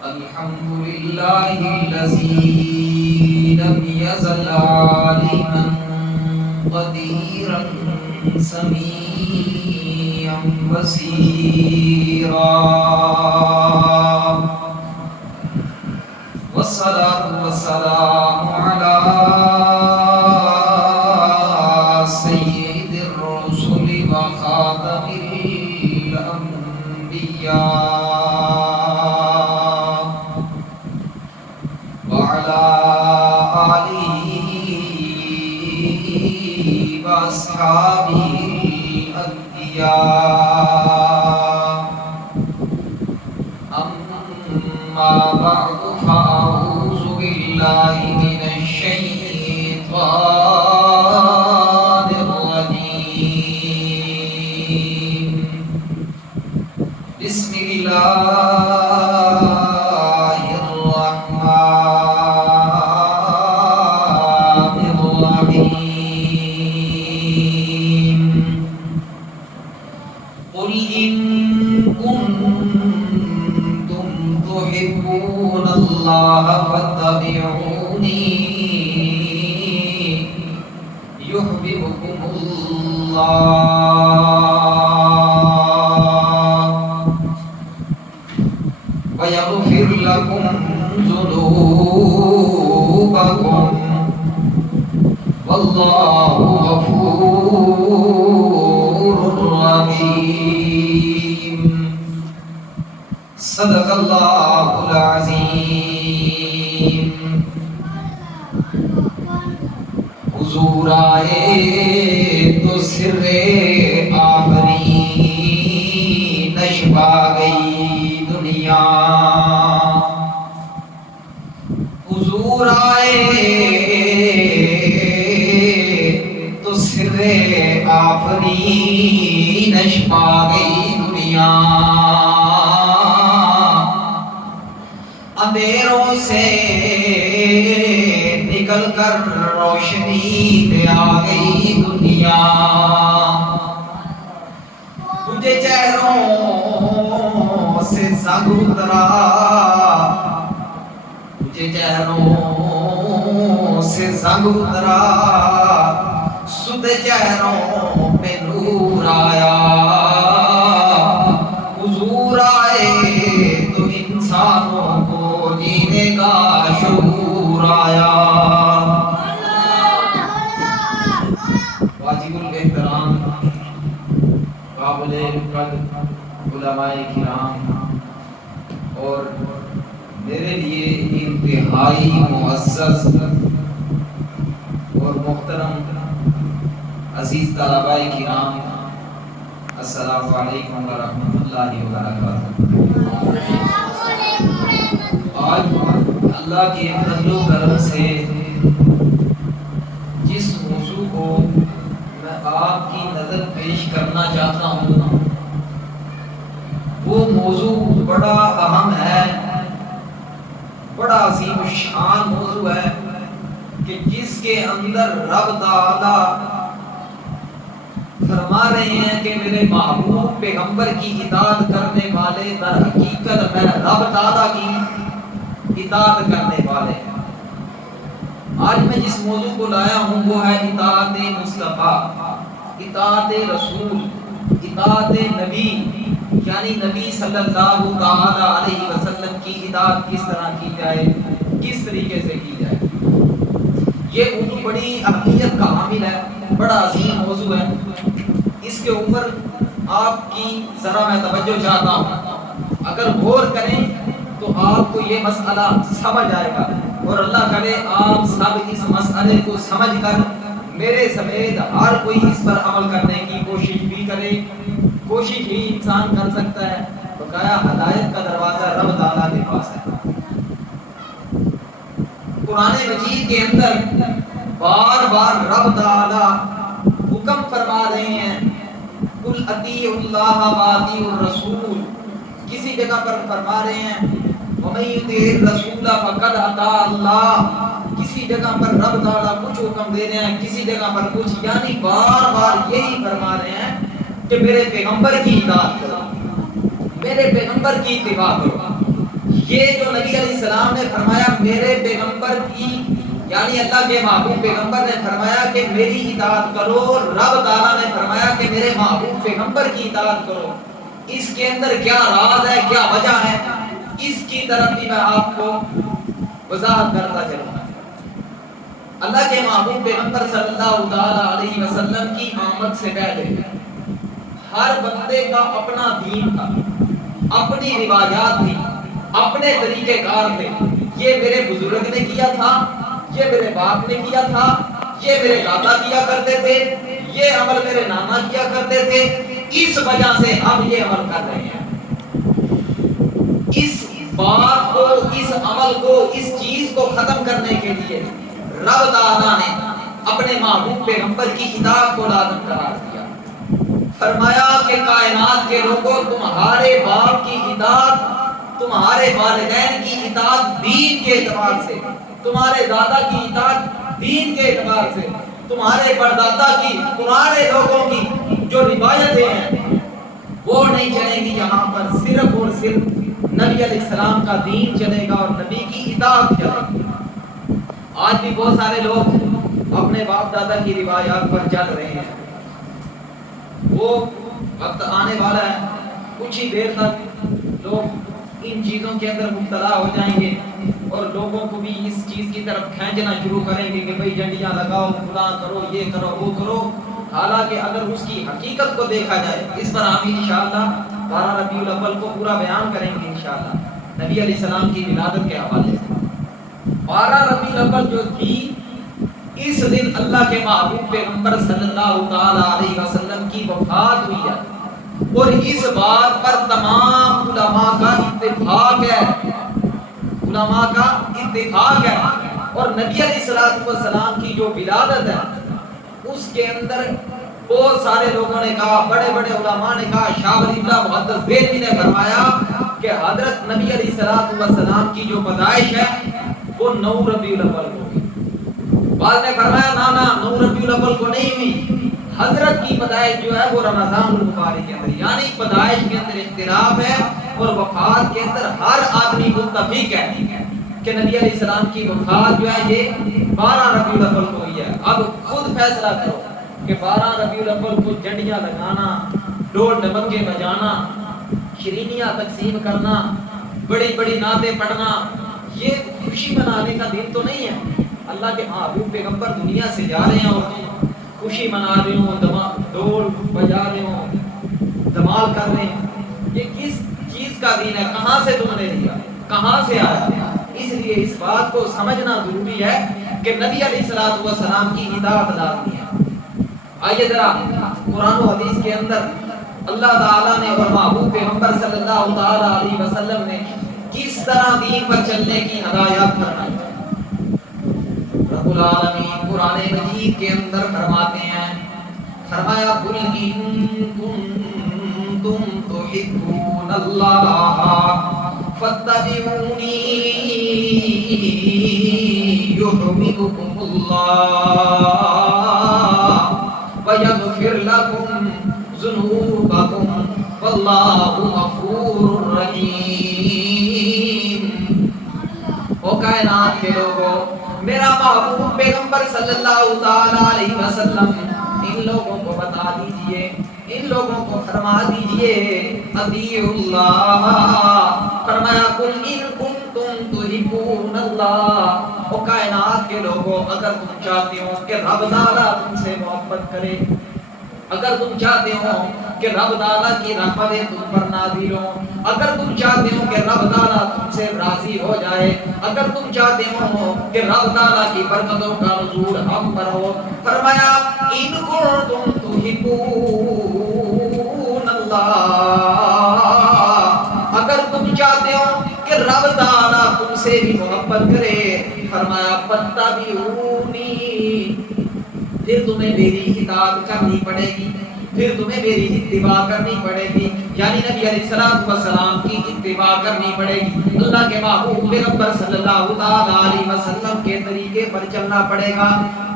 الحمد لله الذي لم يزل عالما قديرا سميعا بصيرا والصلاة والسلام على سيد الرسل وخاتم الأنبياء وعلى آله وأصحابه الأنبياء أما بعد فأعوذ بالله من الشيطان الرجيم بسم الله الرحمن الرحيم قل إن كنتم تحبون الله فاتبعوني يحببكم الله ويغفر لكم ذنوبكم والله غفور رحيم صدق الله العظيم حضور آئے تو سر آفرین نشبا گئی دنیا حضور آئے تو سر آفرین نشبا گئی دنیا اندھیروں سے نکل کر روشنی میں آ گئی دنیا تجھے چہروں سے زنگ اترا تجھے چہروں سے زنگ اترا سد چہروں پہ نور آیا حضور آئے تو انسانوں کو جینے کا شعور آیا واجب الاحترام قابل قدر علماء کرام اور میرے لیے انتہائی معزز اور محترم عزیز طلباء کرام السلام علیکم ورحمۃ اللہ وبرکاتہ۔ آج اللہ کے فضل و کرم سے جس موضوع کو میں آپ کی نظر پیش کرنا چاہتا ہوں وہ موضوع بڑا اہم ہے، بڑا عظیم الشان موضوع ہے کہ جس کے اندر رب تعالی فرما رہے ہیں کہ میرے محبوب پیغمبر کی اطاعت کرنے والے در حقیقت میں رب تعالی کی اطاعت کرنے والے ہیں۔ آج میں جس موضوع کو لایا ہوں وہ ہے اطاعت مصطفیٰ، اطاعت رسول، اطاعت نبی، یعنی نبی صلی اللہ تعالی علیہ وسلم کی اطاعت کس طرح کی جائے، کس طریقے سے کی جائے۔ یہ موضوع بڑی اہمیت کا حامل ہے، بڑا عظیم موضوع ہے۔ اس کے اوپر آپ کی ذرا میں توجہ چاہتا ہوں، اگر غور کریں تو آپ کو یہ مسئلہ سمجھ آئے گا، اور اللہ کرے آپ سب اس مسئلے کو سمجھ کر میرے سمیت ہر کوئی اس پر عمل کرنے کی کوشش بھی کرے۔ کوشش ہی انسان کر سکتا ہے، تو کہا ہدایت کا دروازہ رب تعالیٰ کے پاس ہے۔ قرآن مجید کے اندر بار بار رب تعالیٰ حکم فرما رہے ہیں، قل اطیعوا اللہ واطیعوا الرسول، کسی جگہ پر فرما رہے ہیں وَمَن يُطِعِ الرَّسُولَ فَقَدْ أَطَاعَ اللَّهَ، کسی جگہ پر رب تعالیٰ کچھ حکم دے رہے ہیں، کسی جگہ پر کچھ، یعنی بار بار یہی فرما رہے ہیں کہ میرے پیغمبر کی اطاعت کرو، میرے پیغمبر کی اتباع کرو۔ یہ جو نبی علیہ السلام نے فرمایا میرے پیغمبر کی، یعنی اللہ کے محبوب پیغمبر نے فرمایا کہ میری اطاعت کرو، رب تعالیٰ نے فرمایا کہ میرے محبوب پیغمبر کی اطاعت کرو، اس کے اندر کیا راز ہے، کیا وجہ ہے، اس کی طرف بھی میں آپ کو وضاحت کرتا چلوں گا۔ اللہ کے محبوب پیغمبر صلی اللہ علیہ وسلم کی آمد سے پہلے ہر بندے کا اپنا دین تھا، اپنی روایات تھی، اپنے طریقہ کار تھے۔ یہ میرے بزرگ نے کیا تھا، یہ میرے باپ نے کیا تھا، یہ میرے دادا کیا کرتے تھے، یہ عمل میرے نانا کیا کرتے تھے، اس وجہ سے ہم یہ عمل کر رہے ہیں۔ اس بات کو، اس عمل کو، اس چیز کو ختم کرنے کے لیے رب تعالیٰ نے اپنے محبوب پیغمبر کی اطاعت کو لازم قرار دیا۔ فرمایا کہ کائنات کے لوگوں، تمہارے باپ کی اطاعت، تمہارے والدین کی اطاعت دین کے اعتبار سے، تمہارے دادا کی اطاعت دین کے اعتبار سے، تمہارے پردادا کی، پرانے لوگوں کی جو روایتیں ہیں وہ نہیں چلیں گی۔ یہاں پر صرف اور صرف نبی علیہ السلام کا دین چلے گا اور نبی کی اطاعت چلے گی۔ آج بھی بہت سارے لوگ اپنے باپ دادا کی روایات پر چل رہے ہیں۔ وہ وقت آنے والا ہے، کچھ ہی دیر تک لوگ ان چیزوں کے اندر مبتلا ہو جائیں گے اور لوگوں کو بھی اس چیز کی طرف کھینچنا شروع کریں گے کہ بھئی جھنڈیاں لگاؤ، فلاں کرو، یہ کرو، وہ کرو۔ حالانکہ اگر اس کی حقیقت کو دیکھا جائے، اس پر ہم انشاءاللہ 12 ربیع الاول کو پورا بیان کریں گے انشاءاللہ نبی علیہ السلام کی ولادت کے حوالے سے۔ 12 ربیع الاول جو تھی، اس دن اللہ کے محبوب پیغمبر صلی اللہ علیہ وسلم کی وفات ہوئی ہے، اور اس بات پر تمام علماء کا اتفاق ہے، علماء کا اتفاق ہے۔ اور نبی علیہ السلام کی جو ولادت ہے اس کے اندر بہت سارے لوگوں نے کہا، بڑے بڑے علماء نے کہا، شاہ ولی اللہ محدث دہلوی نے فرمایا کہ حضرت نبی علیہ السلام کی جو پیدائش ہے وہ 9 ربیع الاول کو ہوئی۔ بعد نے فرمایا نا 9 ربیع الاول کو نہیں ہوئی، حضرت کی پیدائش جو ہے وہ رمضان المبارک کے اندر، یعنی پیدائش کے اندر اختلاف ہے اور وفات کے اندر ہر آدمی متفق ہے کہ نبی علیہ السلام کی وفات جو ہے یہ 12 ربیع الاول کو ہوئی ہے۔ اب خود فیصلہ کرو کہ 12 ربیع الاول کو جھنڈیاں لگانا، ڈول ڈمکے بجانا، شرینیاں تقسیم کرنا، بڑی بڑی نعتیں پڑھنا، یہ خوشی منانے کا دن تو نہیں ہے۔ اللہ کے محبوب پیغمبر دنیا سے جا رہے ہیں اور تم خوشی منا رہے ہو، ڈول بجا رہے ہو، دھمال کر رہے ہیں، یہ کس چیز کا دین ہے؟ کہاں سے تم نے لیا، کہاں سے آیا؟ اس لیے اس بات کو سمجھنا ضروری ہے کہ نبی علیہ السلام کی اطاعت لازمی ہے۔ آئیے ذرا قرآن و حدیث کے اندر اللہ تعالیٰ نے اور محبوب پیغمبر صلی اللہ علیہ وسلم نے کس طرح دین پر چلنے کی ہدایات فرمائی۔ رب العالمین قرآن مجید کے اندر فرماتے ہیں، فرمایا قُلْ إِن كُنتُمْ تُحِبُّونَ اللَّهَ فَاتَّبِعُونِي يُحْبِبْكُمُ اللَّهُ وَيَغْفِرْ لَكُمْ ذُنُوبَكُمْ وَاللَّهُ غَفُورٌ رَحِيمٌ۔ او کائنات کے لوگوں، میرا محبوب پیغمبر صلی اللہ علیہ وسلم ان لوگوں کو بتا دیجئے، ان لوگوں کو فرما دیجئے اطیعوا اللہ، فرمایا قل ان کنتم تحبون اللہ۔ او کائنات کے لوگوں، اگر تم چاہتے ہو کہ رب تعالیٰ تم سے محبت کرے، اگر تم چاہتے ہو کہ رب تعالیٰ کی رحمتیں تم پر نازل ہوں، اگر تم چاہتے ہو کہ رب تعالیٰ تم سے راضی ہو جائے، اگر تم چاہتے ہو کہ رب تعالیٰ کی برکتوں کا نزول ہم پر ہو، فرمایا ان کنتم تحبون اللہ، اگر تم چاہتے ہو کہ رب تعالیٰ تم سے بھی محبت کرے، فرمایا فاتبعونی، پھر تمہیں میری اطاعت کرنی پڑے گی، پھر تمہیں میری اتباع کرنی پڑے گی، یعنی نبی علیہ السلام کی اتباع کرنی پڑے گی، اللہ کے محبوب پیغمبر صلی اللہ علیہ وسلم کے طریقے پر چلنا پڑے گا،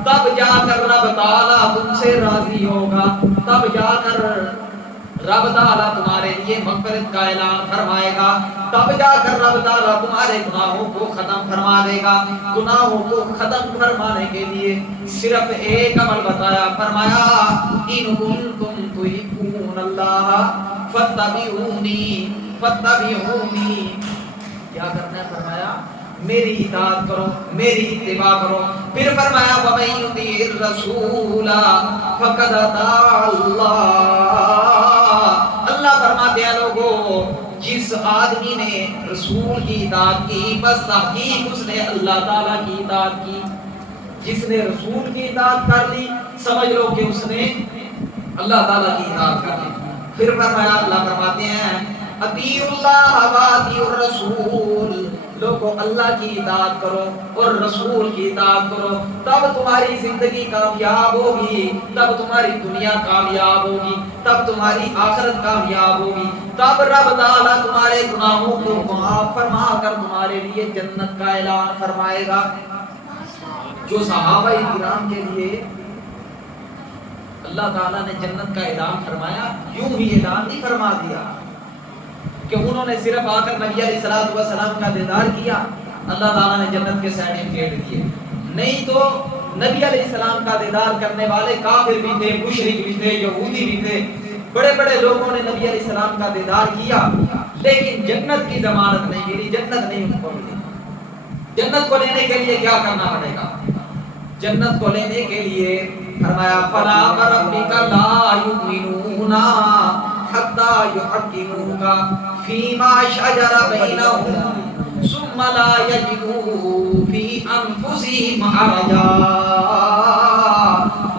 تب جا کر رب تعالیٰ تم سے راضی ہوگا، تب جا کر رب تعالیٰ تمہارے لیے مغفرت کا اعلان فرمائے گا، تب جا کر رب تعالیٰ تمہارے گناہوں کو ختم فرما دے گا۔ گناہوں کو ختم فرمانے کے لیے صرف ایک عمل بتایا، فرمایا ان کنتم تحبون اللہ فاتبعونی فاتبعونی، کیا کرنا ہے؟ فرمایا میری اطاعت کرو، میری اتباع کرو۔ پھر فرمایا وَمَن يُطِعِ الرَّسُولَ فَقَدْ أَطَاعَ اللَّهَ، اللہ فرماتے ہیں لوگوں جس آدمی نے رسول کی اطاعت کی بس تحقیق اس نے اللہ تعالیٰ کی اطاعت کی۔ جس نے رسول کی اطاعت کر لی سمجھ لو کہ اس نے اللہ تعالیٰ کی اطاعت کر لی۔ پھر فرمایا اللہ فرماتے ہیں اطیعوا اللہ واطیعوا الرسول، لوگوں اللہ کی اطاعت کرو اور رسول کی اطاعت کرو، تب تمہاری زندگی کامیاب ہوگی، تب تمہاری دنیا کامیاب ہوگی، تب تمہاری آخرت کامیاب ہوگی، تب رب تعالیٰ تمہارے گناہوں کو معاف فرما کر تمہارے لیے جنت کا اعلان فرمائے گا۔ جو صحابہ کرام کے لیے اللہ تعالیٰ نے جنت کا اعلان فرمایا، یوں ہی اعلان نہیں فرما دیا کہ انہوں نے صرف آ کر نبی علیہ السلام کا دیدار کیا اللہ تعالیٰ نے جنت کے سرٹیفکیٹ دیے، نہیں تو نبی علیہ السلام کا دیدار کرنے والے کافر بھی تھے، مشرک بھی تھے، یہودی بھی تھے، بڑے بڑے لوگوں نے نبی علیہ السلام کا دیدار کیا لیکن جنت کی ضمانت نہیں ملی، جنت نہیں ان کو ملی۔ جنت کو لینے کے لیے کیا کرنا پڑے گا؟ جنت کو لینے کے لیے فرمایا فلا وربک لا یؤمنون حتی یحکموک فیما شجر بینہم ثم لا یجدوا فی انفسہم حرجا۔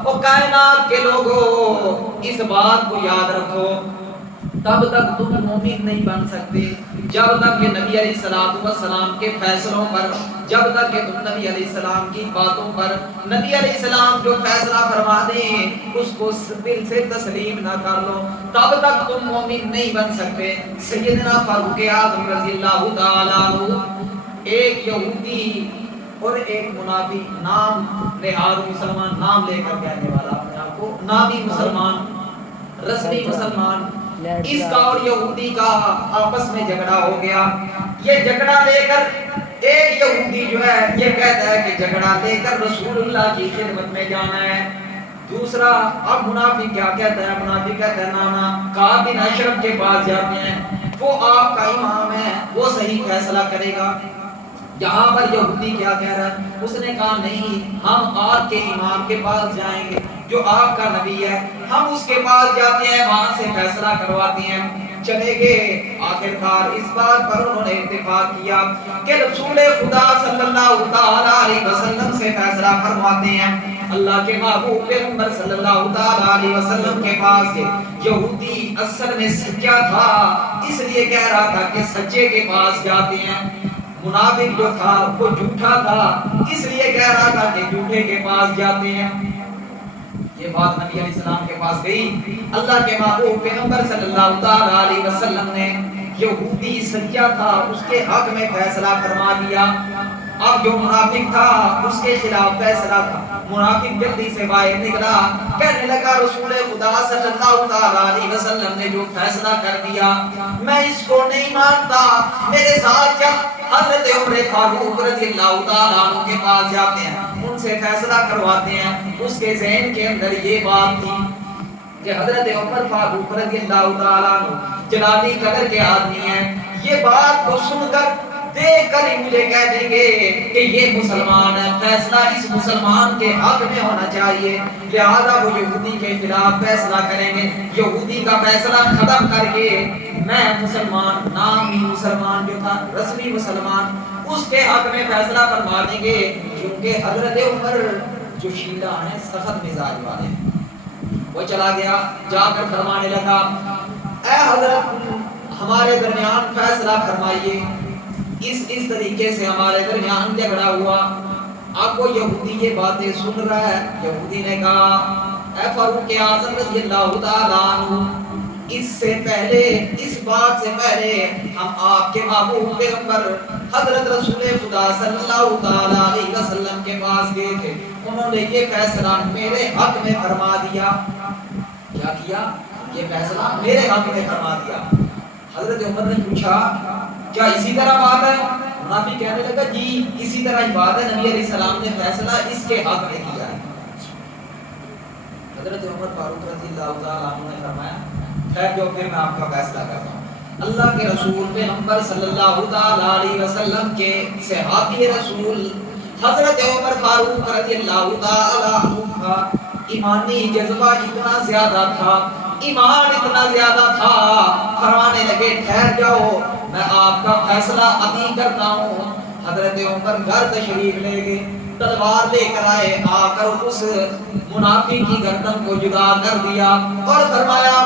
او کائنات کے لوگوں اس بات کو یاد رکھو، تب تک تم مومن نہیں بن سکتے جب تک کہ نبی علیہ السلام کے فیصلوں پر، جب تک کہ تم نبی علیہ السلام کی باتوں پر، نبی علیہ السلام جو فیصلہ فرما دیں اس کو دل سے تسلیم نہ کر لو، تب تک تم مومن نہیں بن سکتے۔ سیدنا فاروق اعظم رضی اللہ تعالیٰ عنہ ایک یہودی اور ایک منافق، نام نہاد مسلمان، نام لے کر کہنے والا اپنے آپ کو نامی مسلمان، رسمی مسلمان، اس کا اور یہودی کا آپس میں جھگڑا ہو گیا۔ یہ جھگڑا لے کر ایک یہودی جو ہے یہ کہتا ہے کہ جھگڑا لے کر رسول اللہ کی خدمت میں جانا ہے، دوسرا اب منافق کیا کہتا ہے؟ منافق کہتا ہے نانا کعب بن اشرف کے پاس جاتے ہیں، وہ آپ کا امام ہے، وہ صحیح فیصلہ کرے گا۔ یہاں پر یہودی کیا کہہ رہا ہے؟ اس نے کہا نہیں، ہم آپ کے امام کے پاس جائیں گے جو آپ کا نبی ہے، ہم اس کے پاس جاتے ہیں، وہاں سے فیصلہ کرواتے ہیں، چلے گئے۔ آخرکار اس بات پر انہوں نے اتفاق کیا کہ رسول خدا صلی اللہ علیہ وسلم سے فیصلہ فرماتے ہیں۔ اللہ کے محبوب پیغمبر صلی اللہ علیہ وسلم کے پاس گئے۔ یہودی اصل میں سچا تھا، اس لیے کہہ رہا تھا کہ سچے کے پاس جاتے ہیں، منافق جو تھا وہ جھوٹا تھا، اس لیے کہہ رہا تھا کہ جھوٹے کے پاس جاتے ہیں۔ یہ بات نبی علیہ السلام کے پاس گئی، اللہ کے محبوب پیغمبر صلی اللہ علیہ وسلم نے یہودی سچا تھا اس کے حق میں فیصلہ فرما دیا۔ اب جو منافق تھا اس کے خلاف فیصلہ تھا، منافق جلدی سے باہر نکلا، کہنے لگا رسول خدا صلی اللہ علیہ وسلم نے جو فیصلہ کر دیا میں اس کو نہیں مانتا، میرے ساتھ چل۔ حضرت عمر فاروق رضی اللہ تعالیٰ عنہ کے پاس جاتے ہیں، ان سے فیصلہ کرواتے ہیں۔ اس کے ذہن کے اندر یہ بات تھی کہ حضرت عمر فاروق رضی اللہ تعالیٰ عنہ جلالی قدر کے آدمی ہیں، یہ بات کو سن کر دیکھ کر ہی مجھے کہہ دیں گے کہ یہ مسلمان ہے، فیصلہ اس مسلمان کے حق میں ہونا چاہیے، لہذا وہ یہودی کے خلاف فیصلہ کریں گے، یہودی کا فیصلہ ختم کر کے میں مسلمان، نامی مسلمان جو تھا، رسمی مسلمان، اس کے حق میں فیصلہ فرما دیں گے، کیونکہ حضرت عمر جو شیعہ ہیں سخت مزاج والے ہیں۔ وہ چلا گیا، جا کر فرمانے لگا اے حضرت ہمارے درمیان فیصلہ فرمائیے، اس طریقے سے ہمارے درمیان جھگڑا ہوا۔ اب وہ یہودی یہ باتیں سن رہا ہے، یہودی نے کہا اے فاروق اعظم رضی اللہ تعالیٰ عنہ، اس سے پہلے، اس بات سے پہلے ہم آپ کے محبوب پیغمبر حضرت رسول خدا صلی اللہ تعالیٰ علیہ وسلم کے پاس گئے تھے، انہوں نے یہ فیصلہ میرے حق میں فرما دیا۔ کیا کیا؟ یہ فیصلہ میرے حق میں فرما دیا۔ حضرت عمر نے پوچھا کیا اسی طرح بات ہے؟ منافق کہنے لگا جی اسی طرح ہی بات ہے، نبی علیہ السلام نے فیصلہ اس کے حق میں کیا ہے۔ حضرت عمر فاروق رضی اللہ تعالیٰ عنہ نے فرمایا خیر جو پھر میں آپ کا فیصلہ کرتا ہوں۔ اللہ کے رسول پیغمبر صلی اللہ تعالیٰ علیہ وسلم کے صحابی رسول حضرت عمر فاروق رضی اللہ تعالیٰ عنہ کا ایمانی جذبہ اتنا زیادہ تھا، ایمان اتنا زیادہ تھا، فرمانے لگے ٹھہر جاؤ میں آپ کا فیصلہ ابھی کرتا ہوں۔ حضرت عمر گھر تشریف لے گئے، تلوار لے کر آئے، آ کر اس منافق کی گردن کو جدا کر دیا اور فرمایا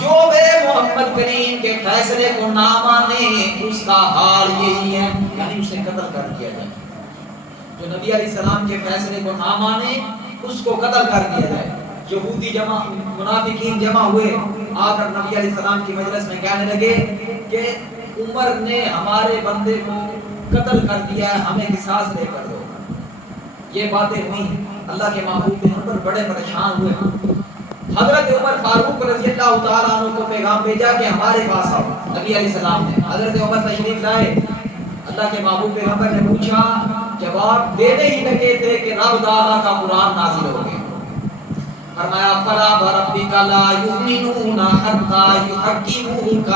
جو میرے محمد کریم کے فیصلے کو نہ مانے اس کا حال یہی ہے، یعنی اسے قتل کر دیا جائے۔ جو نبی علیہ السلام کے فیصلے کو نہ مانے اس کو قتل کر دیا جائے۔ یہودی منافقین جمع ہوئے، آ کر نبی علیہ السلام کی مجلس میں کہنے لگے کہ عمر نے ہمارے بندے کو قتل کر دیا ہے، ہمیں قصاص لے کر دو۔ یہ باتیں ہوئی، اللہ کے محبوب عمر بڑے پریشان ہوئے۔ حضرت عمر فاروق رضی اللہ تعالیٰ عنہ کو پیغام بھیجا کہ ہمارے پاس آؤ۔ نبی علیہ السلام نے حضرت عمر تشریف لائے، اللہ کے محبوب پیغمبر نے پوچھا، جواب دینے ہی لگے تھے کہ رب تعالیٰ کا قرآن نازل ہو گیا۔ فرمایا فلا وربک لا یؤمنون حتی یحکموک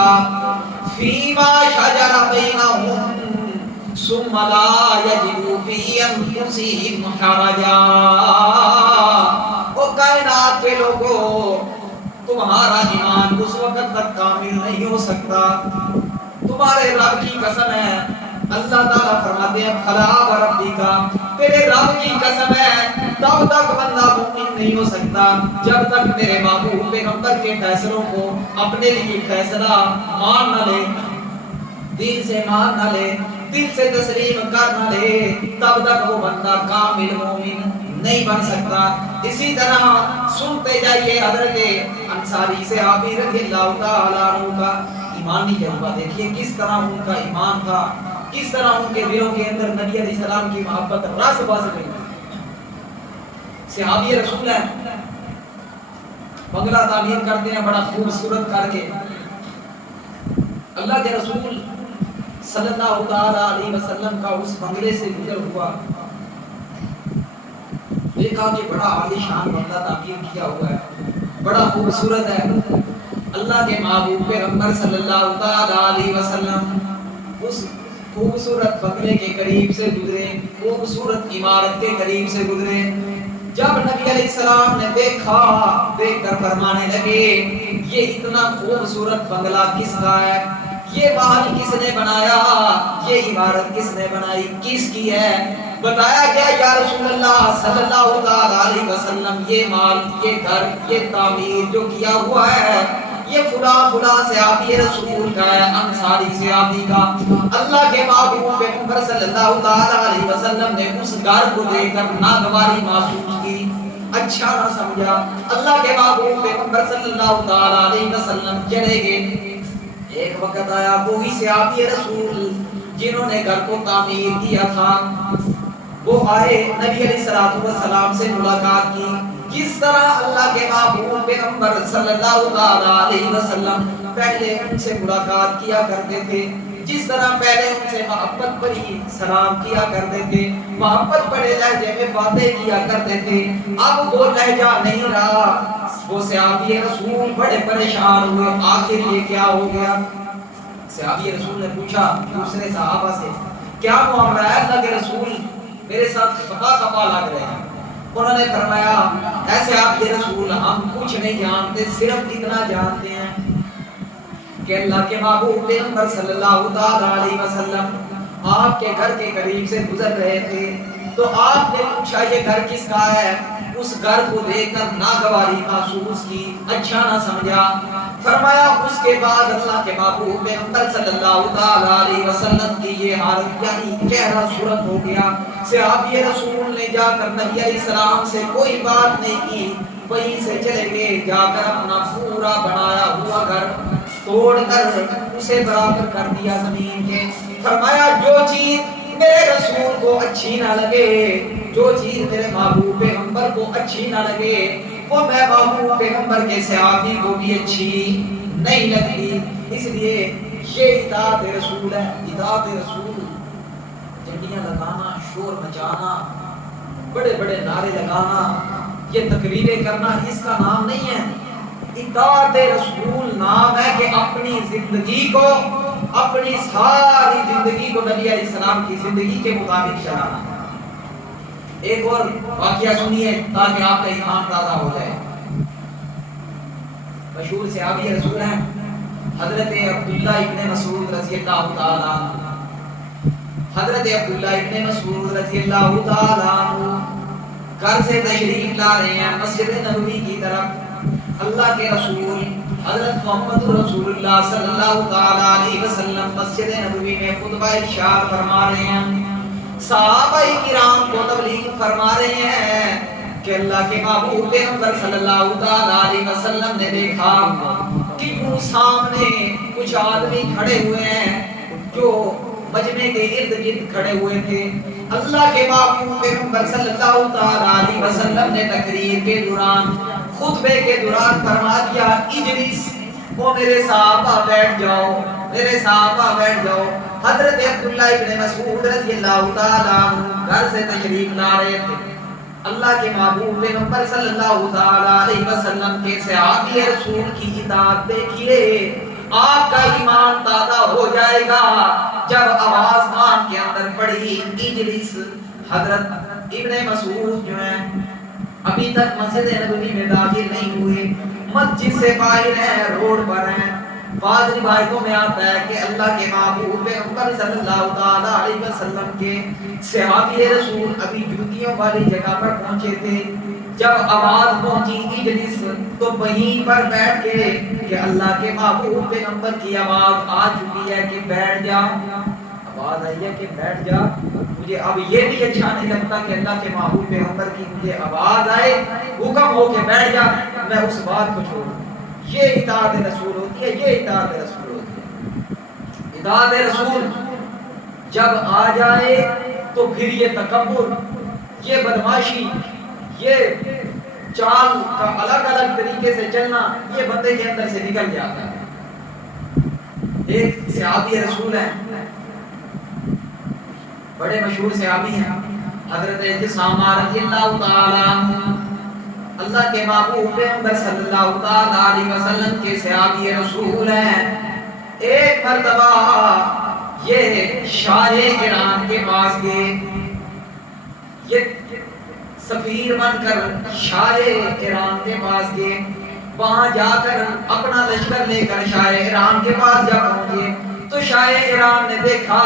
فیما شجر بینہم ثم لا یجدوا فی انفسہم حرجا۔ او کائنات کے لوگوں تمہارا ایمان اس وقت تک کامل نہیں ہو سکتا، تمہارے رب کی قسم ہے، اللہ تعالیٰ فرماتے ہیں فلا وربک، تیرے رب کی قسم ہے تب تک بندہ مومن نہیں ہو سکتا جب تک میرے محبوب پیغمبر کے فیصلوں کو اپنے لیے فیصلہ مان نہ لے، دل سے مان نہ لے، دل سے تسلیم کر نہ لے، تب تک وہ بندہ کامل مومن نہیں بن سکتا۔ اسی طرح سنتے جائیے حضرت انصاری صحابی رضی اللہ تعالیٰ عنہ کا ایمانی جذبہ دیکھیے کس طرح ان کا ایمان تھا، کس طرح ان کے دلوں کے اندر نبی علیہ السلام کی محبت رس بس گئی۔ صحابی رسول ہے، بنگلہ تعمیر کرتے ہیں بڑا خوبصورت کر کے، اللہ کے رسول صلی اللہ تعالیٰ علیہ وسلم کا اس بنگلے سے گزر ہوا، دیکھا کہ بڑا عالی شان بنگلہ تعمیر کیا ہوا ہے، بڑا خوبصورت ہے۔ اللہ کے محبوب پیغمبر صلی اللہ تعالیٰ علیہ وسلم اس خوبصورت بنگلے کے قریب سے گزرے، خوبصورت عمارت کے قریب سے گزرے، جب نبی علیہ السلام نے دیکھا، دیکھ کر فرمانے لگے یہ اتنا خوبصورت بنگلہ کس کا ہے، یہ محل کس نے بنایا، یہ عمارت کس نے بنائی، کس کی ہے؟ بتایا گیا یا رسول اللہ صلی اللہ تعالیٰ علیہ وسلم یہ مال، یہ گھر، یہ تعمیر جو کیا ہوا ہے یہ فلاں فلاں صحابی رسول کا ہے، انصاری صحابی کا۔ اللہ کے محبوب پیغمبر صلی اللہ تعالیٰ علیہ وسلم نے اس گھر کو دیکھ کر ناگواری محسوس کی، اچھا نہ سمجھا۔ اللہ کے محبوب پیغمبر صلی اللہ تعالیٰ علیہ وسلم چلے گئے۔ ایک وقت آیا وہی صحابی رسول جنہوں نے گھر کو تعمیر کیا تھا، وہ آئے نبی علیہ السلام سے ملاقات کی۔ جس طرح اللہ کے محبوب پیغمبر صلی اللہ تعالیٰ علیہ وسلم پہلے ان سے ملاقات کیا کرتے تھے، جس طرح پہلے ان سے محبت بھری سلام کیا کرتے تھے، محبت بڑے لہجے میں باتیں کیا کرتے تھے، اب وہ لہجہ نہیں رہا۔ وہ صحابی رسول بڑے پریشان ہوئے، آخر یہ کیا ہو گیا؟ صحابی رسول نے پوچھا دوسرے صحابہ سے کیا معاملہ ہے اللہ کے رسول، میرے ساتھ خفا خفا لگ رہے ہیں۔ انہوں نے فرمایا ایسے آپ کے رسول ہم کچھ نہیں جانتے، صرف اتنا جانتے ہیں کہ اللہ کے محبوب پیغمبر صلی اللہ تعالیٰ علیہ وسلم آپ کے گھر کے قریب سے گزر رہے تھے تو آپ نے پوچھا یہ گھر کس کا ہے، اس گھر کو دیکھ کر ناگواری محسوس کی، اچھا نہ سمجھا۔ فرمایا اس کے بعد اللہ کے محبوب پیغمبر صلی اللہ تعالیٰ علیہ وسلم کی یہ حالت یعنی چہرہ سرخ ہو گیا۔ صحابی رسول نے جا کر نبی علیہ السلام سے کوئی بات نہیں کی، وہیں سے چلے گئے، جا کر اپنا پورا بنایا ہوا گھر توڑ کر اسے برابر کر دیا زمین کے۔ فرمایا جو چیز میرے رسول کو اچھی نہ لگے، جو چیز میرے محبوب پیغمبر کو اچھی نہ لگے، وہ میں محبوب پیغمبر کے صحابی کو بھی اچھی نہیں لگتی. اس لیے یہ اطاعت رسول ہے. اطاعت رسول جھنڈیاں لگانا, شور مچانا, بڑے بڑے نعرے لگانا, یہ تقریریں کرنا اس کا نام نہیں ہے. اطاعت رسول نام ہے کہ اپنی زندگی کو, اپنی ساری زندگی کو نبی علیہ السلام کی زندگی کے مطابق چلانا. ایک اور واقعہ سنیے تاکہ آپ کا ایمان تازہ ہو جائے. مشہور صحابی رسول ہیں حضرت عبداللہ ابن مسعود رضی اللہ تعالی عنہ. حضرت عبداللہ ابن مسعود رضی اللہ تعالی عنہ گھر سے تشریف لا رہے ہیں مسجد نبوی کی طرف. اللہ کے رسول حضرت محمد رسول اللہ صلی اللہ تعالی علیہ وسلم مسجد نبوی میں خطبہ ارشاد فرما رہے ہیں. صحابہ کرام کو تبلیغ فرما رہے ہیں کہ اللہ کے محبوب پیغمبر صلی اللہ تعالی علیہ وسلم نے دیکھا کہ وہ سامنے کچھ آدمی کھڑے ہوئے ہیں جو مجمع کے ارد گرد کھڑے ہوئے تھے. اللہ کے محبوب پیغمبر صلی اللہ تعالی علیہ وسلم نے تقریر کے دوران, خطبے کے دوران فرما دیا اجلس, وہ میرے صحابہ بیٹھ جاؤ, میرے صحابہ بیٹھ جاؤ. حضرت عبداللہ ابن مسعود رضی اللہ تعالی عنہ گھر سے تشریف لا رہے تھے. اللہ کے محبوب پیغمبر صلی اللہ تعالی علیہ وسلم کے صحابی رسول کی اطاعت دیکھیے, آپ کا ایمان تازہ ہو جائے گا. جب آواز کان کے اندر پڑی اجلس, حضرت ابن مسعود جو ہیں ابھی تک مسجد نبوی میں داخل نہیں ہوئے, مسجد سے باہر ہیں, روڈ پر ہیں. بعض روایتوں میں آتا ہے کہ اللہ کے محبوب پیغمبر صلی اللہ تعالی علیہ وسلم کے صحابی رسول ابھی جوتیوں والی جگہ پر پہنچے تھے. جب آواز پہنچی اجلس تو وہیں پر بیٹھ کے کہ اللہ کے محبوب پیغمبر کی آواز آ چکی ہے کہ بیٹھ جا. آواز آئی ہے کہ بیٹھ جا. مجھے اب یہ بھی اچھا نہیں لگتا کہ اللہ کے محبوب پیغمبر کی مجھے آواز آئے, حکم ہو کہ بیٹھ جا, میں اس بات کو چھوڑوں. یہ اطاعت رسول ہوتی ہے, یہ اطاعت رسول ہوتی ہے. اطاعت رسول جب آ جائے تو پھر یہ تکبر, یہ بدماشی, یہ چال کا الگ الگ طریقے سے چلنا یہ بندے کے اندر سے نکل جاتا ہے. ایک صحابی رسول ہیں, بڑے مشہور صحابی ہیں, حضرت جسامہ رضی اللہ تعالی عنہ. اللہ کے محبوب پیغمبر صلی اللہ تعالی علیہ وسلم کے صحابی رسول ہیں. ایک مرتبہ یہ شاہ ایران کے پاس گئے, یہ سفیر بن کر شاہ ایران کے پاس گئے. وہاں جا کر اپنا لشکر لے کر شاہ ایران کے پاس جا پہنچے تو شاہ ایران نے دیکھا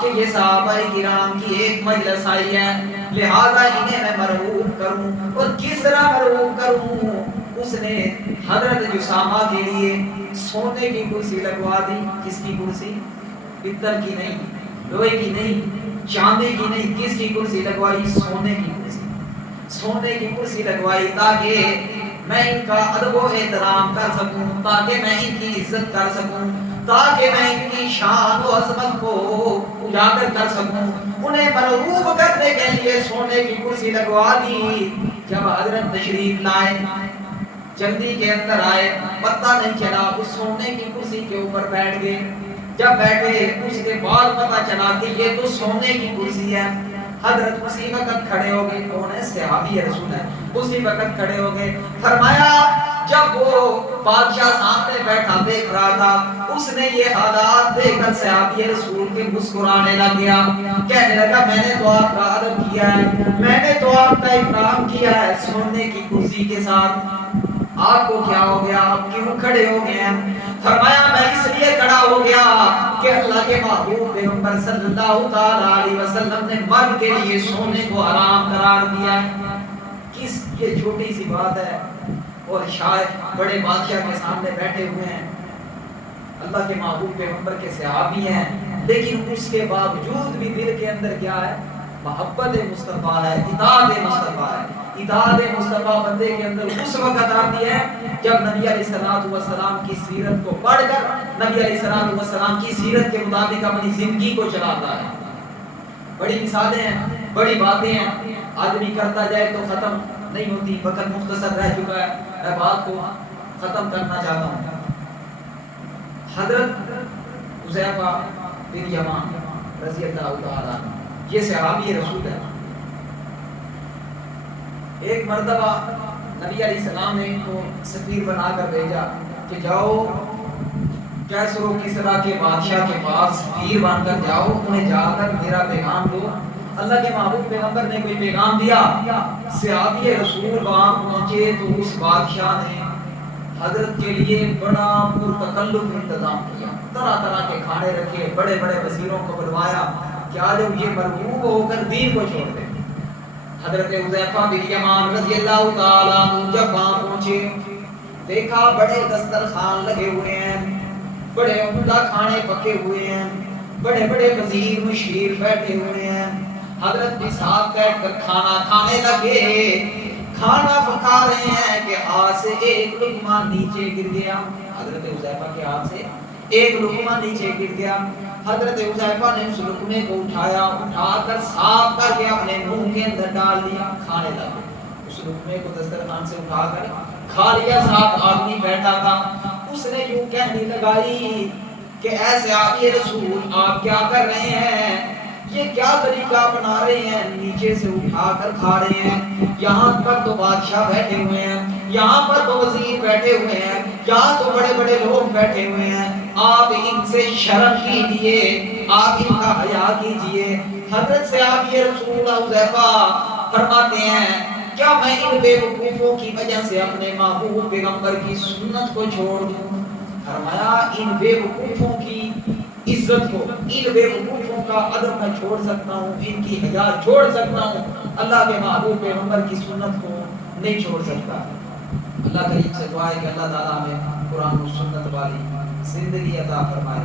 کہ یہ صحابہ کرام کی ایک مجلس آئی ہے, لہذا انہیں میں مرحوم کروں. اور کس طرح مرحوم کروں؟ اس نے حضرت جسامہ کے لیے سونے کی کرسی لگوا دی. کس کی کرسی؟ پتل کی نہیں, لوہے کی نہیں, چاندی کی نہیں. کس کی کرسی لگوائی؟ سونے کی کرسی. سونے کی کرسی لگوائی تاکہ میں ان کا ادب و احترام کر سکوں, تاکہ میں ان کی عزت کر سکوں, تاکہ میں ان کی شان و عظمت کو اجاگر کر سکوں. انہیں مرغوب کرنے کے لیے سونے کی کرسی لگوا دی. جب حضرت تشریف لائے, جلدی کے اندر آئے, پتہ نہیں چلا, اس سونے کی کرسی کے اوپر بیٹھ گئے. جب بیٹھے اس کے بعد پتہ چلا کہ یہ تو سونے کی کرسی ہے. حضرت اسی وقت کھڑے ہو گئے. کون ہے؟ صحابی رسول ہے. اسی وقت کھڑے ہو گئے. فرمایا جب وہ بادشاہ سامنے بیٹھا دیکھ رہا تھا, اس نے یہ حالات دیکھ کر صحابی رسول کے مسکرانے لگ گیا. کہنے لگا میں نے تو آپ کا ادب کیا ہے, میں نے تو آپ کا اکرام کیا ہے سونے کی کرسی کے ساتھ, آپ کو کیا ہو گیا, آپ کیوں کھڑے ہو گئے ہیں؟ فرمایا میں اس لیے کھڑا ہو گیا کہ اللہ کے محبوب پیغمبر صلی اللہ تعالی علیہ وسلم نے مرد کے لیے سونے کو حرام قرار دیا ہے. کس یہ چھوٹی سی بات ہے, اور شاید بڑے بادشاہ کے سامنے بیٹھے ہوئے ہیں, اللہ کے محبوب پیغمبر کے صحابی ہیں, لیکن اس کے باوجود بھی دل کے اندر کیا ہے؟ محبت مصطفیٰ ہے, اطاعت مصطفیٰ ہے. اطاعت مصطفیٰ بندے کے اندر اس وقت آتی ہے جب نبی علیہ الصلوۃ والسلام کی سیرت کو پڑھ کر نبی علیہ الصلوۃ والسلام کی سیرت کے مطابق اپنی زندگی کو چلاتا ہے. بڑی مثالیں ہیں, بڑی باتیں ہیں, آدمی کرتا جائے تو ختم نہیں ہوتی، وقت مختصر رہ چکا ہے، میں بات کو ختم کرنا چاہتا ہوں۔ حضرت حذیفہ بن یمان رضی اللہ تعالیٰ عنہ، یہ صحابی رسول ہے۔ ایک مرتبہ نبی علیہ السلام نے ان کو سفیر بنا کر بھیجا کہ جاؤ کیسر و کسریٰ کے بادشاہ کے پاس سفیر بن کر جاؤ، انہیں جا کر میرا پیغام دو۔ اللہ کے محبوب پیغمبر نے کوئی پیغام دیا، صحابی رسول وہاں پہنچے تو اس بادشاہ نے حضرت کے لیے بڑا پرتکلف انتظام کیا، طرح طرح کے کھانے رکھے، بڑے بڑے وزیروں کو بلوایا کہ آ جاؤ یہ مرغوب ہو کر دین کو چھوڑ دیں۔ حضرت حذیفہ بن یمان رضی اللہ تعالیٰ عنہ جب وہاں پہنچے، دیکھا بڑے دسترخوان لگے ہوئے ہیں، بڑے عمدہ کھانے پکے ہوئے ہیں، بڑے بڑے وزیر مشیر بیٹھے ہوئے ہیں۔ حضرت بھی ساتھ بیٹھ کر کھانا کھانے لگے، کھانا پکا رہے ہیں کہ ہاتھ سے ایک لقمہ نیچے گر گیا۔ حضرت حذیفہ کے ہاتھ سے ایک لقمہ نیچے گر گیا۔ حضرت حذیفہ نے اس لقمے کو اٹھایا، اٹھا کر صاف کر کے اپنے منہ کے اندر ڈال دیا، کھانے لگے۔ اس لقمے کو دسترخوان سے اٹھا کر کھا لیا۔ ساتھ آدمی بیٹھا تھا، اس نے یوں کہنے لگائی کہ اے صحابی رسول آپ کیا کر رہے ہیں، یہ کیا طریقہ اپنا رہے ہیں، نیچے سے اٹھا کر کھا رہے ہیں، یہاں پر تو بادشاہ بیٹھے ہوئے ہیں، یہاں پر تو وزیر بیٹھے ہوئے ہیں، یہاں تو بڑے بڑے لوگ بیٹھے ہوئے ہیں، آپ ان سے شرم کیجیے، آپ ان کا حیا کیجیے۔ حضرت صحابی رسول حذیفہ فرماتے ہیں کیا میں ان بے وقوفوں کی وجہ سے اپنے محبوب پیغمبر کی سنت کو چھوڑ دوں؟ فرمایا ان بے وقوفوں کی عزت کو، ان بے وقوفوں کا ادب میں چھوڑ سکتا ہوں، ان کی حیا چھوڑ سکتا ہوں، اللہ کے محبوب پیغمبر کی سنت کو نہیں چھوڑ سکتا۔ اللہ کریم سے دعا ہے کہ اللہ تعالیٰ ہمیں قرآن و سنت والی زندگی عطا فرمائے۔